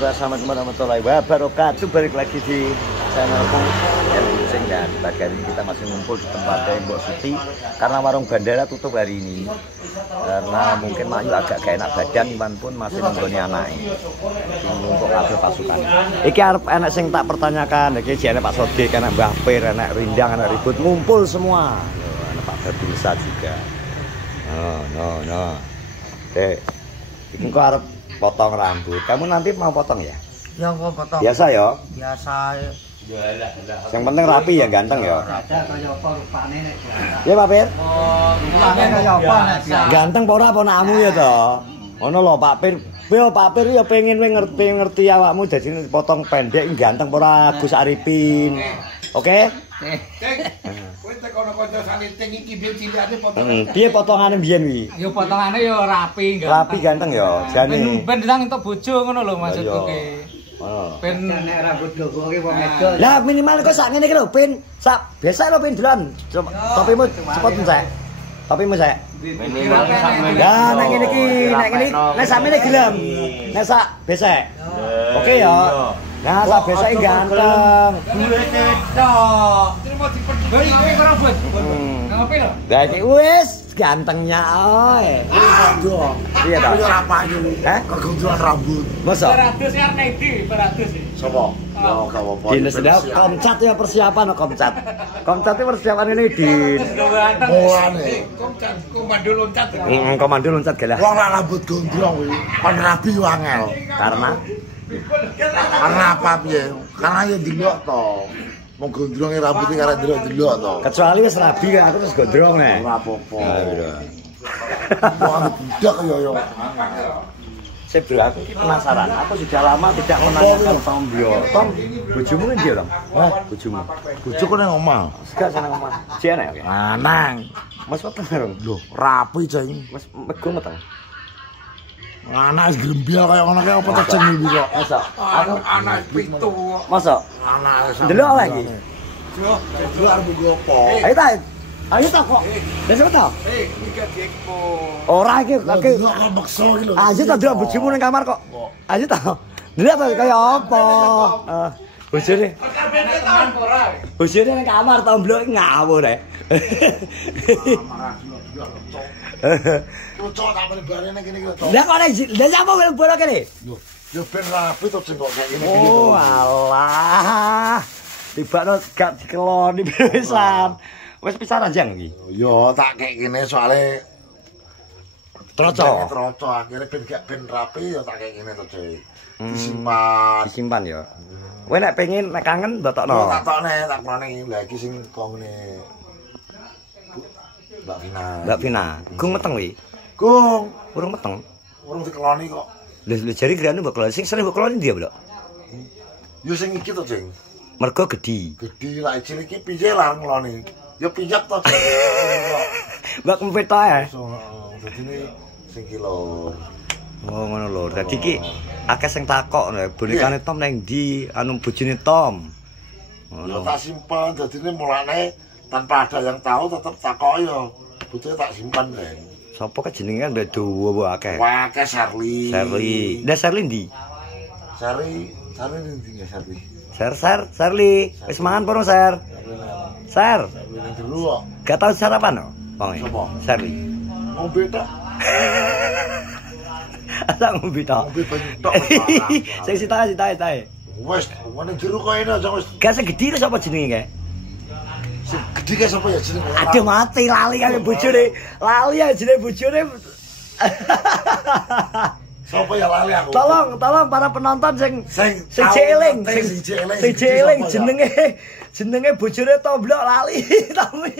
Assalamualaikum warahmatullahi wabarakatuh. Balik lagi di channel yang Kucing, dan pagi hari ini kita masih ngumpul di tempatnya Mbok Suti karena warung bandara tutup hari ini karena mungkin Mayu agak gak enak badan, Iwan pun masih nunggoni anaknya untuk kabel pasukan. Iki arep enak sing tak pertanyakan, iki jane Pak Sodik, anak Mbah Pir, anak Rindang, anak Ribut ngumpul semua. Anak Pak Babinsa juga. No. Iki kok arep potong rambut. Kamu nanti mau potong ya? Ya kok potong. Biasa ya? Biasa. Yang penting rapi ya, ganteng ya. Ada kaya apa rupane nek. Ya Pak Pir? Oh, rupane kaya apa nek. Ganteng apa ora ponakmu ya to? Ngono lho Pak Pir. Yo Pak Pir ya pengen ngerti awakmu dadi potong pendek ganteng apa ora Gus Arifin. Oke? Kowe tekono kanca saniting iki biyen cilikane potong. Piye potongane biyen wi? Ya potongane ya rapi ganteng. Rapi ganteng ya, jane. Ben ndang entuk bojo ngono lho maksudku ki. Ben nek rambut dogo ki wong wedok. Lah minimal kok sak ngene iki lho, Pin. Sak biasa lho Pin dolan. Topimu cepet sek. Topimu sek. Ya nek ngene iki, nek ngene nek samene gelem. Nek sak besek. Oke ya. Nah, sak beseke ganteng. duit tok. Terima dipercaya. Lha iki rambut. Ngapain lho? Lah iki wis gantengnya oe. Aduh. Iya ta? Yo ora payu. Hah? Kegundulan rambut. Masa? 100 ya nek iki 100. Sopo? Yo gak apa-apa. Dinas sedap komcat ya persiapan komcat. Komcat itu persiapan ini di Mulane. Komando loncat. komando loncat galah. Wong ora rambut gondrong kuwi, kon rabi yo angel. Karena apa piye? Karena ya delok to. Wong gondronge rambute karena delok-delok to. kecuali wis rabi kan aku terus gondrong nek. Ora apa-apa. Wong budak yo. Saya bro, aku penasaran. Aku sudah lama tidak menanyakan Tom Bio. Tom, bojomu ngendi ya, Tom? Hah? Bojomu. Bojoku nang omah. Sekarang sana omah. Jane ya? Lanang. Mas meteng bareng. Lho, rapi ceng. Mas mego meteng. Anak grembial kaya ngono ki apa ceceng iki kok. Masa? Aku Anak pitu. masa? Anak Delok lagi. Yo, delok arep gopo. Ayo ta. Ayo ta kok. Wis ta? Iki Expo. Ora iki Kok maksa iki lho. ayo ta delok bojomu ning kamar kok. Ayo ta. Delok ta kaya apa? Bojone. Bojone ning kamar ta mblok ngawur ae. Cocok tak bare ning kene iki to. Lah kok nek lha sapa bola kene? Yo ben rapi to ceng kok kayak ngene iki. Oh alah. Tibakno gak dikeloni pisan. Wis pisan anjang iki. Yo tak kayak gini soalnya Troco. Troco akhirnya ben rapi ya tak kayak gini tuh cuy. Disimpan ya. Kowe nek pengen nek kangen mbotokno. Tak tokne tak krone lagi sing kongene Mbak Vina. Mbak Vina, gung meteng wi. Gung, Urung meteng. urung dikeloni kok. Lha jari grane mbok keloni sing sering mbok keloni ndi ya, Blok? Yo sing iki to, Jeng. Mergo gedhi. Gedhi lak cilik iki piye lah ngeloni. Yo pijak to, Jeng. Mbak kempet to ya. So, dadine sing kilo. Oh ngono lho. Dadi iki akeh sing takok bonekane Tom nang ndi, anu bojone Tom. Yo tak simpen dadine mulane tanpa ada yang tahu tetep takok yo. Butuh tak simpan, Jeng. Sopo ka jenenge kan dawa akeh. Wah, ke Sherly. Sherly. Lah Sherly ndi? Sherly ndi ya Sherly? Sherly. Wis mangan poro, Ser? Ser. Sherly dulu kok. Gak tau sarapan no? Wong Sopo? Sherly. Ngombe tok. Asa ngombe tok. Ngombe banyu tok. Sing sitae. Wes, ngene jero kok ini aja wis. Gak sing gedhi sapa jenenge kae? Sing gedhi kae sapa ya jenenge? Aduh mati lali kali bojone. Lali ya jenenge bojone. Sapa ya lali aku? Tolong para penonton sing sing jeeling, sing jeeling jenenge bojone Tomblok lali Tommy.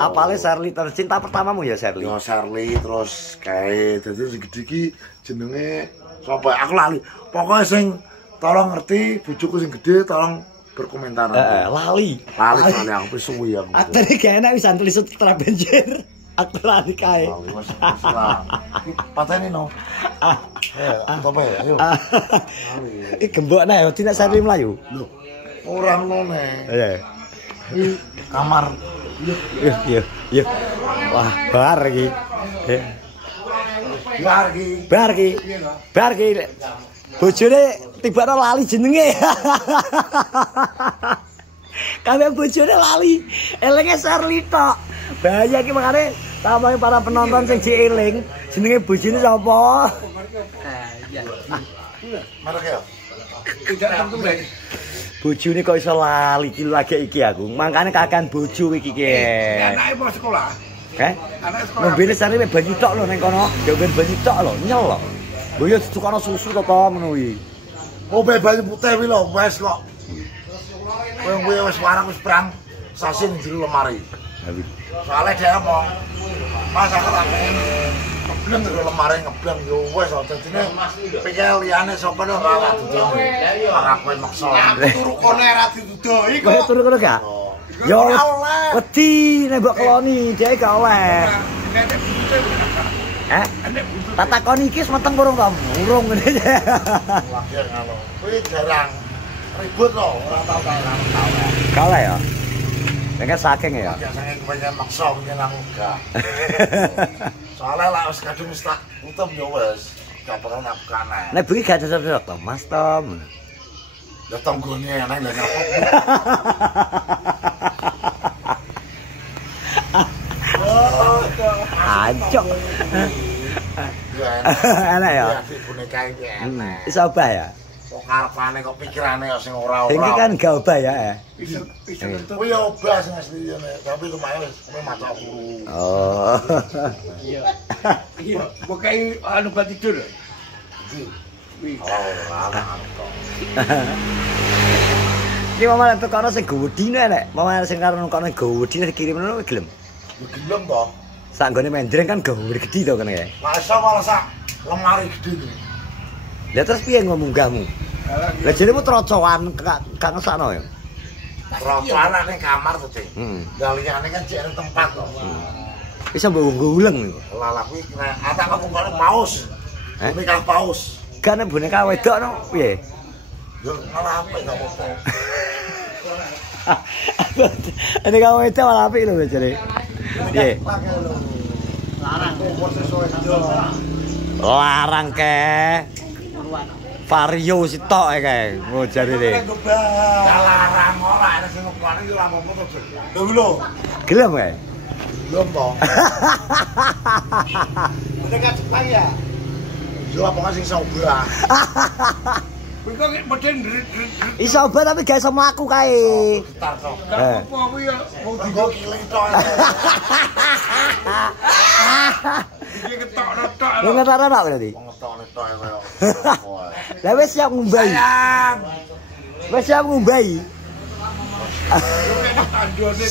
Apale Sherly tercinta pertamamu ya Sherly? Yo Sherly terus kae dadi sing gedhi iki jenenge sapa? Aku lali. Pokoke sing tolong ngerti bojoku sing gedhe tolong berkomentar. Lali Lali aku suwi aku. Aktor iki enak wis antri sutra banjir. Aktor lali kae. Pateni no. Apa ya? Ayo. Iki gembok nek tidak Sherly mlayu. Lho, ora ngono ne. Iya. Iki kamar. Iya. Wah, bar iki. Bar iki. Bojone tibane lali jenenge. Kabeh bojone lali. Elinge Sherly tok. Bahaya iki makane tambahin para penonton sing dieling jenenge bojone sapa? Iya. Merek ya. Tidak tentu guys. Bojone kok iso lali iki lagi iki aku. Mangkane kakan bojo iki ki. Anake mau sekolah. Anake sekolah. Ngombene sare banyu tok lho ning kono. Ya ben banyu tok lho, nyel lho. Lho ya ditukokno susu to ngono kuwi. Oh, banyu putih kuwi lho, wes kok. Kowe kuwi wis warang wis perang sasi ning jero lemari. Soale dia ngomong, "Mas aku tak ngebleng jero lemari ngebleng yo wis dadine pikir liyane sapa lho ora duduk. Ora kowe maksa. Turu kene ra didudoi kok. Kowe turu kono gak? Yo wedi nek mbok keloni, dhek gak oleh. Tak takoni iki meteng urung to? Urung ngene. Lagi ngono. Kuwi jarang ribut lho, ora tau tau. Kalah ya. Nek saking ya. Biasanya kebanyakan maksa punya nang enggak. Soalnya lah wis kadung wis tak utem yo wis. Gak bakal napukane. Nek bengi gak cocok to, Mas Tom. Ya tonggone enak lha nyapa. Ancok. Enak ya. Boneka iki enak. Iso obah ya. Kok karepane kok pikirane kok sing ora-ora. Iki kan gak obah ya. Bisa tentu. Kuwi ya obah sing asli ya, tapi lumayan wis kowe maca guru. Oh. Iya. Iya, pokoke anu buat tidur. Oh, ora kok. Iki mama nek kono sing gowedine nek. Mama sing karo kono gowedine dikirimno gelem. Gelem to. Sak nggone mendreng kan gowed gedhi to kene. Lah iso malah sak lemari gedhe iki. Lah terus piye ngomunggahmu? Lah jenemu trocoan gak ngesakno ya. Roco anak ning kamar to, Cing. Heeh. Lah liyane kan jek ning tempat to. Bisa mbok uleng niku. Lah kuwi atak ngomong karo paus. Boneka paus. Gak nek boneka wedok no piye? Yo malah apik gak apa-apa. Ini kamu itu malah apik lho jare. Piye? Larang ke. Vario sitok kae. Ngo jarine. Larang ora ana sing ngopane yo ora apa-apa to, Cing. Lho. Gelem kae. Belum toh. Boneka Jepang ya. Yo apa sing iso obah. Kuwi kok modern. Iso obah tapi gak iso mlaku kae. Gitar to. Apa kuwi ya mau Digo kiling tok. iki ketokno tok. Lu ngetara tok berarti. Ngetokne tok koyo. Lah wis siap ngumbahi. Wis siap ngumbahi. Tandone.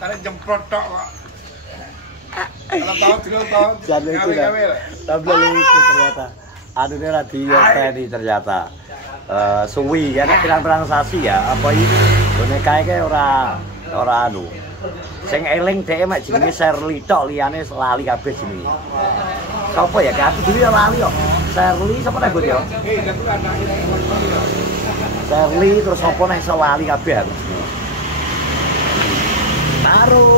Karena jemprot tok kok. Kalau tahu dulu tahu. Jadi itu dah. Tabel itu ternyata. Aduh radio Freddy ternyata. Suwi ya nek pirang-pirang sasi ya apa iki boneka iki ora anu. Sing eling dhek mek jenenge Sherly tok liyane lali kabeh jenenge. Sopo ya aku dhewe lali kok. Sherly sapa nek bot ya? Sherly terus sapa nek iso lali kabeh aku. Baru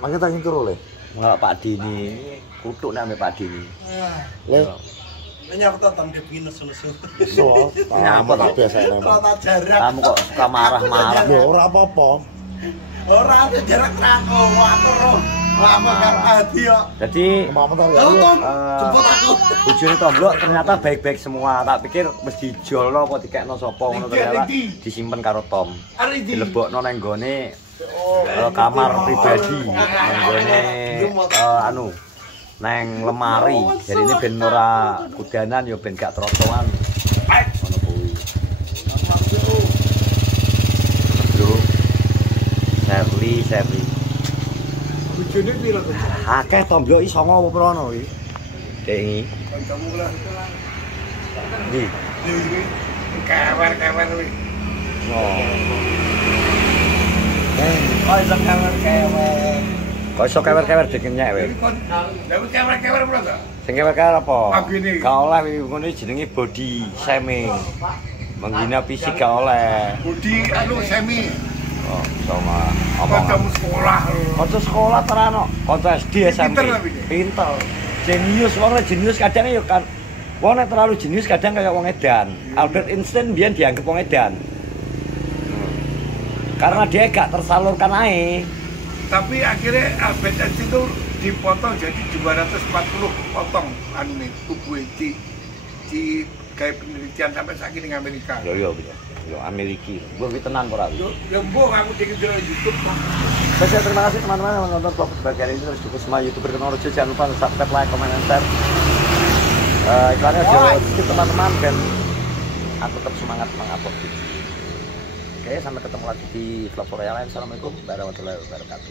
Mangke tak turu le. Nggak Pak Dini, kutuk nek Pak Dini. Le. Ini aku tonton ke nesu-nesu. So, apa tak biasa nek. Kamu kok suka marah-marah. Lho ora apa-apa. Ora ada jarak aku, aku roh. Lama kan hati ya. Jadi Mampet to. Jemput aku. bojone Tomblok ternyata baik-baik semua. Tak pikir mesti dijolno apa dikekno sapa ngono ternyata disimpen karo Tom. Dilebokno nang nggone kamar pribadi, nang nggone anu nang lemari. Jadi ini ben ora kudanan ya ben gak trotoan. Ngono kuwi. Lho. Sherly. Bojone piro to? Akeh Tomblok iki 9 apa prono iki. Dek iki. Kamu lah. Iki. Kewer kuwi. Oh. Oh, iso kewer. Kok iso kewer-kewer dikenyek kowe. Lah kewer pula to? Sing kewer-kewer apa? Agene. Gak oleh ngono jenenge body shaming. Menghina fisik gak oleh. Budi anu semi. Oh, sama Kancamu sekolah. kanca sekolah terano, kanca SD SMP. Pinter tapi dia. Pinter. Jenius, wong nek jenius kadang ya kan. Wong nek terlalu jenius kadang kayak wong edan. Albert Einstein biyen dianggap wong edan. Karena dia gak tersalurkan ae. Tapi akhirnya Albert Einstein itu dipotong jadi 240 potong anu nih tubuh di kayak penelitian sampai saat ini di Amerika. Yo Amerika. Gua tenan ora. Ya mbok aku dikit di YouTube. Saya terima kasih teman-teman yang menonton vlog sebagai ini terus dukung semua YouTuber Kenal Rojo, jangan lupa subscribe, like, comment, and share. Iklannya jauh sedikit teman-teman dan aku tetap semangat mengupload video. Oke, sampai ketemu lagi di vlog yang lain. Assalamualaikum warahmatullahi wabarakatuh.